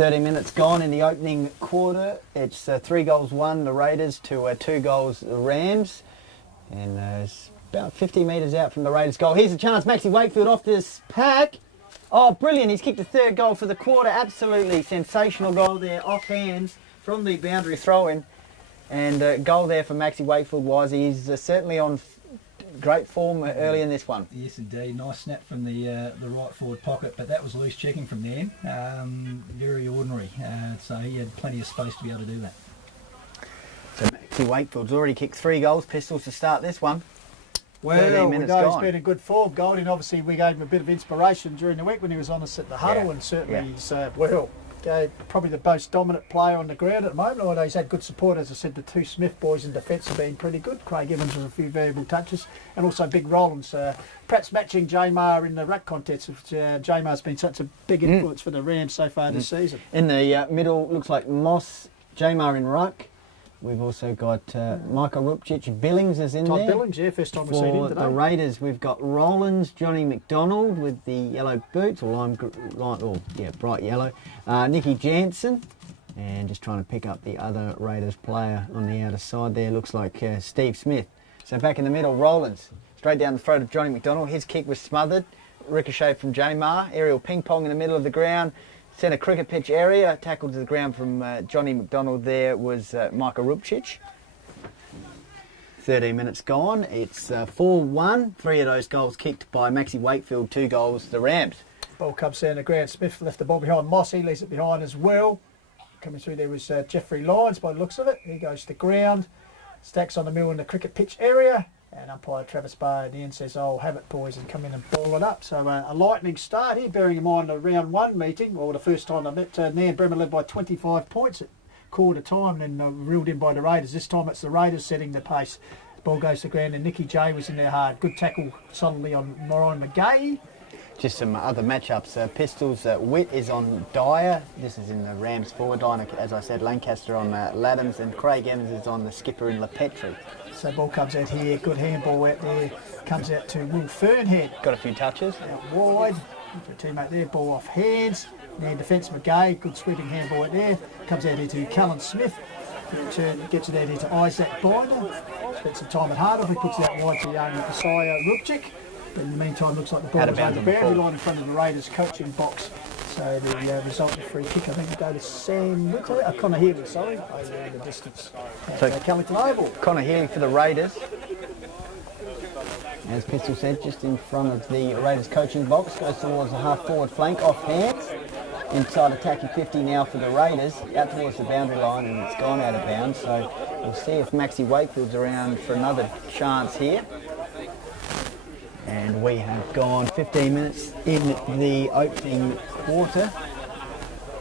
30 minutes gone in the opening quarter. It's 3 goals 1 the Raiders to 2 goals the Rams. And it's about 50 metres out from the Raiders' goal. Here's a chance. Maxie Wakefield off this pack. Oh, brilliant. He's kicked the 3rd goal for the quarter. Absolutely sensational goal there, off hands from the boundary throw-in. And goal there for Maxie Wakefield was. He's certainly on great form early in this one. Yes, indeed. Nice snap from the right forward pocket, but that was loose checking from there. Very ordinary. So he had plenty of space to be able to do that. So Maxie Wakefield's already kicked 3 goals, Pistols, to start this one. Well, we know he's been in good form, Goldie, and obviously we gave him a bit of inspiration during the week when he was on us at the huddle, and certainly he's, probably the most dominant player on the ground at the moment, although he's had good support. As I said, the 2 Smith boys in defence have been pretty good. Craig Evans with a few variable touches, and also Big Rollins, perhaps matching J-Mar in the ruck contest, which J-Mar's been such a big influence for the Rams so far this season. In the middle, looks like Moss, J-Mar in ruck. We've also got Michael Rupchich. Billings is in there. Billings, yeah, first time we've seen him today. For the Raiders, we've got Rollins, Johnny McDonald with the yellow boots, or bright yellow. Nicky Jansen, and just trying to pick up the other Raiders player on the outer side there. Looks like Steve Smith. So back in the middle, Rollins, straight down the throat of Johnny McDonald. His kick was smothered. Ricochet from J-Mar. Aerial ping pong in the middle of the ground. Centre cricket pitch area, tackled to the ground from Johnny McDonald there was Michael Rupchich. 13 minutes gone, it's 4-1. 3 of those goals kicked by Maxie Wakefield, 2 goals the Rams. Ball comes down the ground, Smith left the ball behind Moss, he leaves it behind as well. Coming through there was Jeffrey Lyons by the looks of it. He goes to ground, stacks on the middle in the cricket pitch area. And umpire Travis Barr at the end says, "Oh, have it, boys," and come in and ball it up. So a lightning start here, bearing in mind the round 1 meeting, or the first time they met, Nairne-Bremer led by 25 points at quarter time, then reeled in by the Raiders. This time it's the Raiders setting the pace. Ball goes to ground, and Nicky J was in there hard. Good tackle solidly on Ryan McGahey. Just some other matchups. Pistols, Witt is on Dyer. This is in the Rams forward line. As I said, Lancaster on Laddams, and Craig Evans is on the skipper in LaPetri. So ball comes out here, good handball out there. Comes out to Will Fernhead. Got a few touches. Out wide. For a teammate there, ball off hands. Now defence McGahey, good sweeping handball out there. Comes out here to Cullen Smith. Gets it out here to Isaac Binder. Spends some time at Hardle. He puts it out wide to young Isaiah Rupchik. But in the meantime, looks like the ball is over the boundary line in front of the Raiders coaching box. So the result of free kick, I think, will go to Sam Whitley. Connor Healy, sorry, over in the distance. So Callington Oval. Connor Healy for the Raiders. As Pistol said, just in front of the Raiders coaching box. Goes towards the half-forward flank, off hands. Inside attacking 50 now for the Raiders. Out towards the boundary line, and it's gone out of bounds. So we'll see if Maxie Wakefield's around for another chance here. And we have gone 15 minutes in the opening quarter.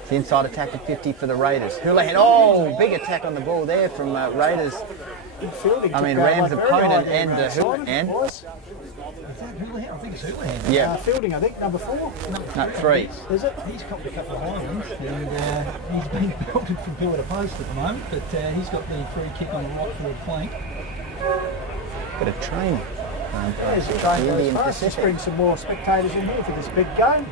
It's the inside attack of 50 for the Raiders. Houlihan, big attack on the ball there from Raiders. Rams opponent and Houlihan. Is that Houlihan? I think it's Houlihan. Yeah. Fielding, I think, number 4. No, 3. Is it? He's copped a couple of high ones, and he's been belted from pillar to post at the moment, but he's got the free kick on the right forward flank. Bit of training. Let's bring some more spectators in here for this big game.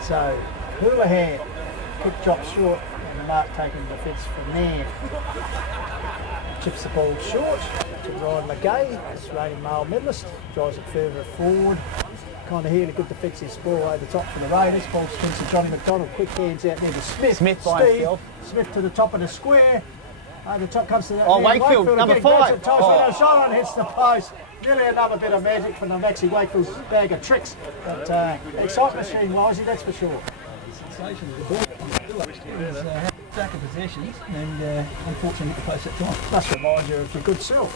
So, Houlihan, quick drop short, and the mark taking defence from there. Chips the ball short to Ryan McGahey, this reigning male medalist, drives it further forward. Kind of here, a good defensive ball over the top for the Raiders. Ball spins to Johnny McDonald, quick hands out there to Smith. Smith by himself. Smith to the top of the square. Over the top comes to that. Wakefield, number 5. Shot hits the post. Really another bit of magic from the Maxie Wakefield's bag of tricks. But excitement machine, Wisey, that's for sure. Sensation of the ball. Back of possessions, and unfortunately hit the post that time. Must remind you of your good self.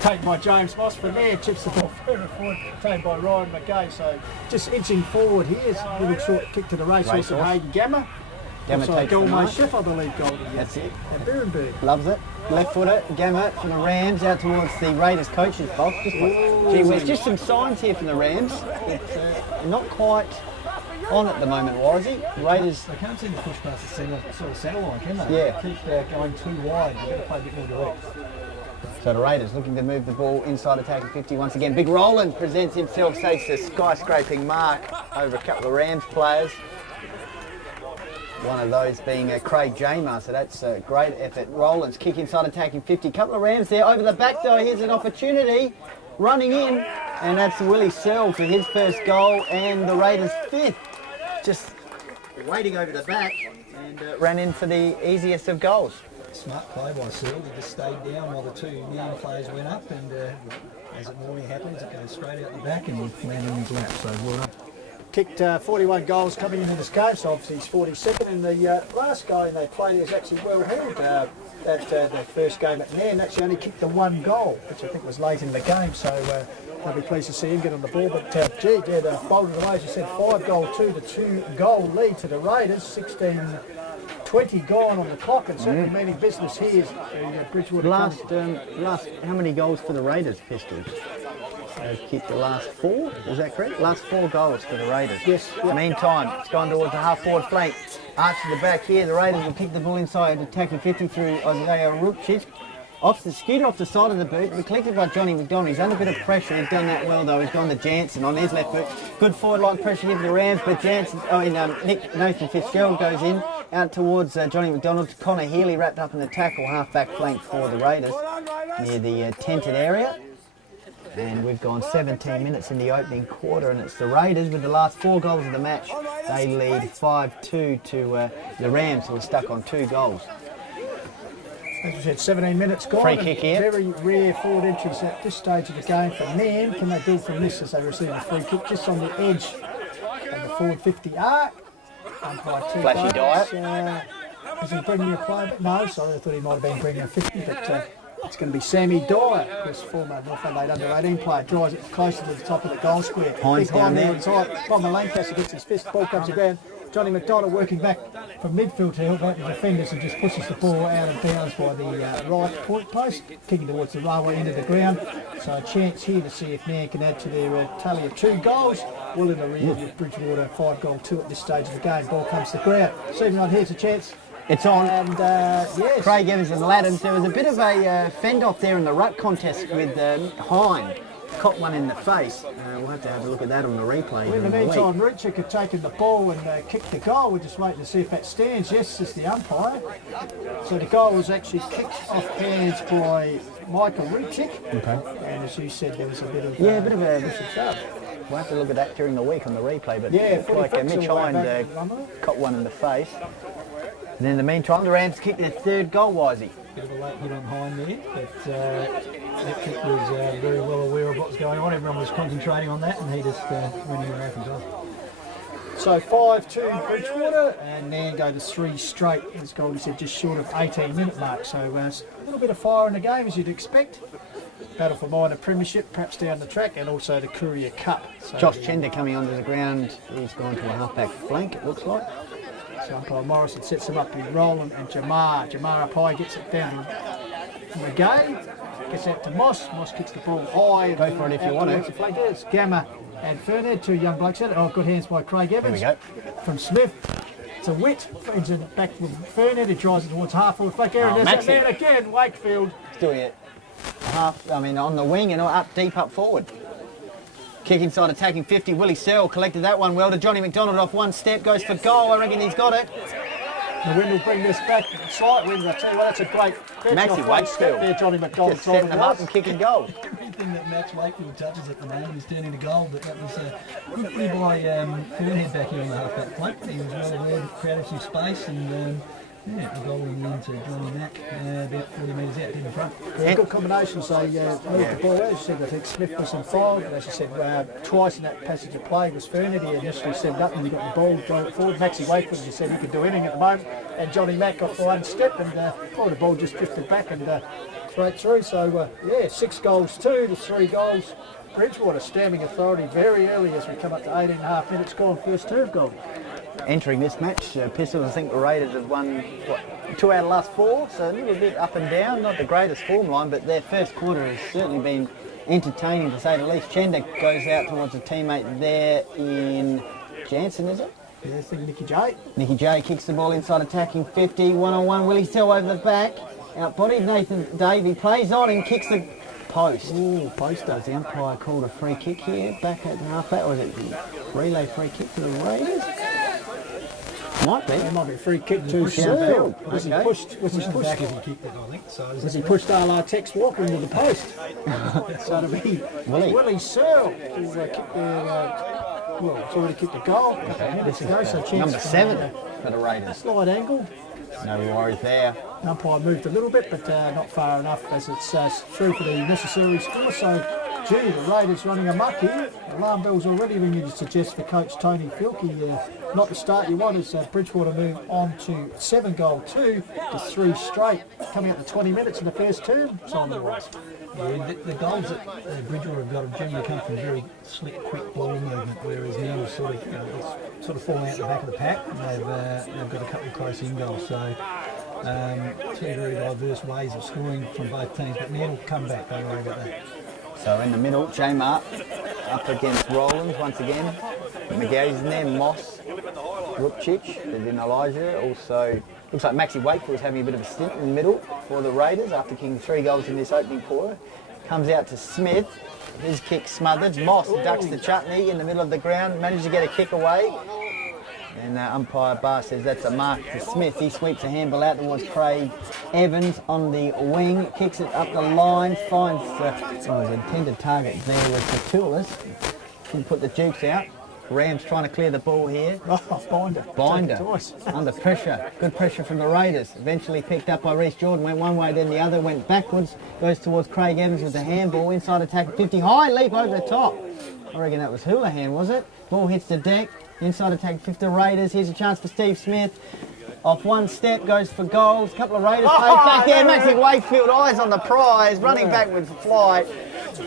Taken by James Moss from there, chips the ball further forward, taken by Ryan McGahey. So just inching forward here, a little short kick to the racehorse of Hayden Gamma. Gamma takes the mark. Chef, I believe, Goldie. That's it. And Birrenberg. Loves it. Left footer, Gamma from the Rams out towards the Raiders coaches box. Just some signs here from the Rams. It's not quite on at the moment, Wisey. Raiders. They can't seem to push past the centre line, can they? Yeah. They keep going too wide. You've got to play a bit more direct. So the Raiders looking to move the ball inside attacking 50 once again. Big Roland presents himself, takes a skyscraping mark over a couple of Rams players. One of those being Craig Jamer, so that's a great effort. Roland's kick inside attacking 50. Couple of Rams there. Over the back though, here's an opportunity. Running in, and that's Willie Searle for his first goal and the Raiders' 5th. Just waiting over the back and ran in for the easiest of goals. Smart play by Searle. He just stayed down while the two Nairne players went up, and as it normally happens, it goes straight out the back and landed on his lap. So well done. Kicked 41 goals coming into this game, so obviously he's 42nd. And the last game they played is actually well held. The first game at Nairne actually only kicked the 1 goal, which I think was late in the game. So I'll be pleased to see him get on the ball. But gee, yeah, they bolted away, as you said, 5-2, the 2-goal lead to the Raiders. 16-20 gone on the clock, and certainly meaning business here at Bridgewater. Last, how many goals for the Raiders, Pistols? They've kicked the last 4, is that correct? Last 4 goals for the Raiders. Yes. Yep. Meantime, it's gone towards the half-forward flank. Arch to the back here, the Raiders will kick the ball inside, attacking 50 through Isaiah Rupchik. Skewed off the side of the boot, but collected by Johnny McDonald. He's under a bit of pressure. He's done that well though. He's gone to Jansen on his left boot. Good forward-line pressure here for the Rams, but Jansen, Nathan Fitzgerald goes in out towards Johnny McDonald. Connor Healy wrapped up in the tackle, half-back flank for the Raiders near the tented area. And we've gone 17 minutes in the opening quarter, and it's the Raiders with the last 4 goals of the match. They lead 5-2 to the Rams, who are stuck on 2 goals. As we said, 17 minutes gone. Free kick here. Very rare forward entrance at this stage of the game for Nairne. Can they build from this as they receive a free kick just on the edge of the forward 50 arc? Flashy diet. Is he bringing a player? But no, sorry, I thought he might have been bringing a 50, but it's going to be Sammy Dyer, of course, former North Adelaide under-18 player, drives it closer to the top of the goal square. Hines down there. Bomber Lancaster gets his fist, ball comes to ground. Johnny McDonald working back from midfield to help out the defenders and just pushes the ball out of bounds by the right point post, kicking towards the railway end of the ground. So a chance here to see if Nairne can add to their tally of 2 goals. Well in the rear with Bridgewater 5-2 at this stage of the game. Ball comes to the ground. Seeming on here's a chance. It's on. And yes. Craig Evans and Laddens. There was a bit of a fend-off there in the ruck contest with Hine. Caught one in the face. We'll have to have a look at that on the replay. Well, in the meantime, Rupchik had taken the ball and kicked the goal. We're just waiting to see if that stands. Yes, says the umpire. So the goal was actually kicked off hands by Michael Rupchik. Okay. And as you said, there was a bit of a bit of a shove. We'll have to look at that during the week on the replay. But yeah, like Mitch Hine caught one in the face. And in the meantime, the Rams kicked their 3rd goal, Wisey. Bit of a late hit on Hine there, but Rupchik was very well aware of what was going on. Everyone was concentrating on that, and he just went in and opened up. So 5-2 Bridgewater, and Nairne go to 3 straight. As Goldie said, just short of 18-minute mark. So a little bit of fire in the game, as you'd expect. Battle for minor premiership, perhaps down the track, and also the Courier Cup. So Josh Chender coming onto the ground. He's gone to a half-back flank, it looks like. So umpire Morrison sets him up with Roland and Jamar. Jamar up high, gets it down to McGay. Gets out to Moss. Moss kicks the ball high. Go for it if you want to. It's Gamma and Fernhead, 2 young blokes at it. Oh, good hands by Craig Evans. There we go. From Smith. It's a wit. Brings it back with Fernhead. He drives it towards half-forward flank area. There's that man again, Wakefield. Still yet. On the wing and up deep up forward. Kick inside attacking 50. Willie Searle collected that one well to Johnny McDonald off 1 step. Goes for goal. I reckon he's got it. The wind will bring this back. Slight wind, I tell you what, that's a great Maxi Wakefield there, Johnny McDonald. Just setting them up and kicking goals. Everything that Max Wakefield touches at the moment is turning to goal, but that was quickly by Fernhead back here on the half-back flank. He was well aware, created some space, and a goal in the end to Johnny Mack, about 40 metres out in the front. Yeah, good combinations. They moved the ball out. As you said, I think Smith was involved. As you said, twice in that passage of play was Fernhead. He initially set it up and he got the ball, drove it forward. Maxi Wakefield, as you said, he could do anything at the moment. And Johnny Mack off for 1 step, and the ball just drifted back and straight through. So, 6 goals, 2 to 3 goals. Bridgewater standing authority very early as we come up to 18.5 minutes gone, first 2 of goals. Entering this match, Pistols, I think the Raiders have won 2 out of the last 4, so a little bit up and down, not the greatest form line, but their first quarter has certainly been entertaining to say the least. Chender goes out towards a teammate there in Jansen, is it? Yeah, I think Nicky J. Nicky J kicks the ball inside attacking 50, 1-on-1, Willie Searle over the back, outbodied Nathan Davey, plays on and kicks the post. Ooh, post does. The umpire called a free kick here, back at the half-back, or was it the relay free kick to the Raiders? Might be. It might be a free kick to Push Searle. downfield. Was he Okay. pushed? Was he Pushed pushed? back as he kicked it, I think. So Was he pushed Tex Walker into the post? So it'll be Willie Searle who kicked well, it's already kicked a goal a couple of minutes ago, so chance Number for 7 for the Raiders. slight angle. No worries there. Umpire moved a little bit, but not far enough as it's through for the necessary score. So, gee, the Raiders running amok here. Alarm bells already ringing to suggest for coach Tony Filkey not to start you want as Bridgewater move on to 7-2 to 3 straight. Coming up to 20 minutes in the first term, Simon Rice. Yeah, the goals that Bridgewater have got have generally come from very slick, quick ball movement, whereas now it's sort of falling out the back of the pack. And they've got a couple of close in goals, so two very diverse ways of scoring from both teams. But Nairne will come back. Don't worry about that. So in the middle, J-Mart up against Rollins once again. McGarry's in there, Moss, Rupchich, and then Elijah. Also, looks like Maxi Wakefield's having a bit of a stint in the middle for the Raiders after kicking 3 goals in this opening quarter. Comes out to Smith. His kick smothered. Moss ducks the chutney in the middle of the ground, manages to get a kick away. And umpire Barr says that's a mark to Smith. He sweeps a handball out towards Craig Evans on the wing, kicks it up the line, finds his intended target there was the Tulis. Can put the Dukes out. Rams trying to clear the ball here. Oh, Binder. Under pressure. Good pressure from the Raiders. Eventually picked up by Reece Jordan. Went one way, then the other. Went backwards. Goes towards Craig Evans with the handball. Inside attack 50. High leap over the top. I reckon that was Houlihan, was it? Ball hits the deck. Inside attack 50 Raiders. Here's a chance for Steve Smith. Off one step, goes for goals. Couple of Raiders plays back there. Maxi Wakefield, eyes on the prize. Running back with flight.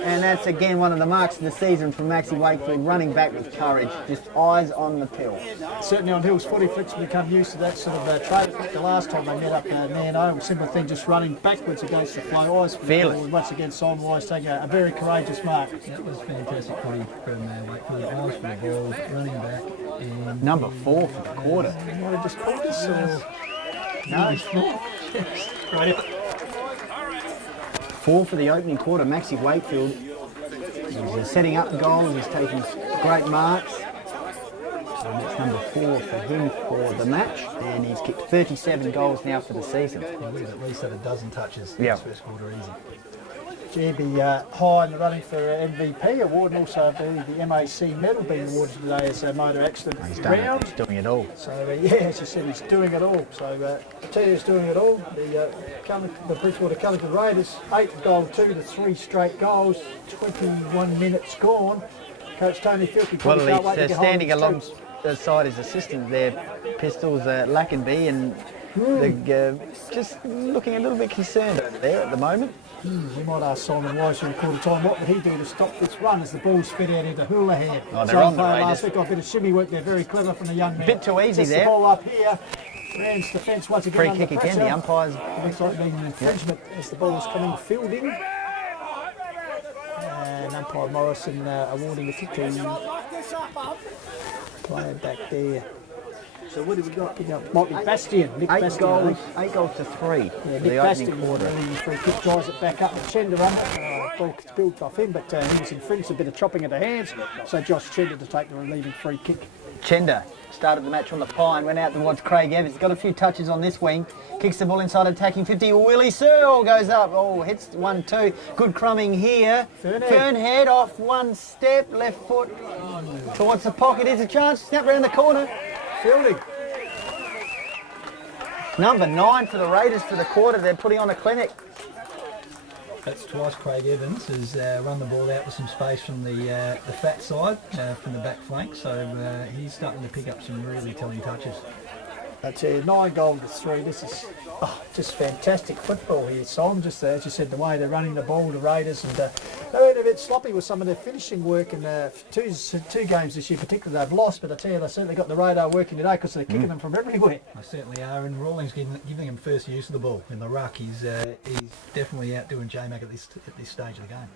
And that's again one of the marks of the season from Maxi Wakefield, running back with courage, just eyes on the pill. Certainly on Hill's footy flicks become used to that sort of trade. The last time they met up Nairne, simple thing, just running backwards against the flow. Eyes Fearless. once again, Simon Wise taking a very courageous mark. That was fantastic footy from Wakefield. Eyes for the ball, running back. And Number 4 for the quarter. You might have just pulled this or... No. Great effort. 4 for the opening quarter. Maxi Wakefield is setting up goals. He's taking great marks. And that's number 4 for him for the match. And he's kicked 37 goals now for the season. We've at least had a dozen touches Yeah. this first quarter easy. GB high in the running for MVP award, and also the MAC medal being awarded today as a motor accident He's done round. it. He's doing it all. So yeah, as you said, he's doing it all. So I tell you, he's doing it all. The Bridgewater-Callington Raiders, 8-2 to 3 straight goals, 21 minutes gone. Coach Tony Filkey probably can't wait to Well, get he's home standing with his troops. alongside his assistant there, Pistols Lackenby, and they're just looking a little bit concerned over there at the moment. We might ask Simon Wise in quarter time, what would he do to stop this run as the ball's fed out into Houlihan? Oh, they're on the last Raiders. week got a bit of shimmy work there, very clever from the young man. Bit too easy Sets there. The ball up here. Rams defence once again Free under kick pressure. again. The umpires. Looks like being an infringement as the ball is coming fielding. And umpire Morrison awarding the kick to player back there. So what have we got? Might be Bastian. Nick 8 Bastian, goals. I think. 8 goals to 3 Yeah, for Nick the Bastian opening quarter. free kick drives it back up. Chender under. Ball spilled off him, but he was infringed, a bit of chopping at the hands. So Josh Chender to take the relieving free kick. Chender started the match on the pine, went out towards Craig Evans. Got a few touches on this wing. Kicks the ball inside, attacking 50. Willie Searle goes up. Oh, hits 1-2. Good crumbing here. Fernhead off one step, left foot towards the pocket. Here's a chance. Snap round the corner. Fielding. Number 9 for the Raiders for the quarter. They're putting on a clinic. That's twice Craig Evans has run the ball out with some space from the fat side, from the back flank, so he's starting to pick up some really telling touches. I tell you, 9 to 3. This is just fantastic football here, Simon. Just as you said, the way they're running the ball, the Raiders, and they were a bit sloppy with some of their finishing work in two games this year, particularly they've lost. But I tell you, they certainly got the radar working today because they're kicking them from everywhere. They certainly are, and Rawlings giving him first use of the ball in the ruck. He's definitely outdoing J-Mac at this stage of the game.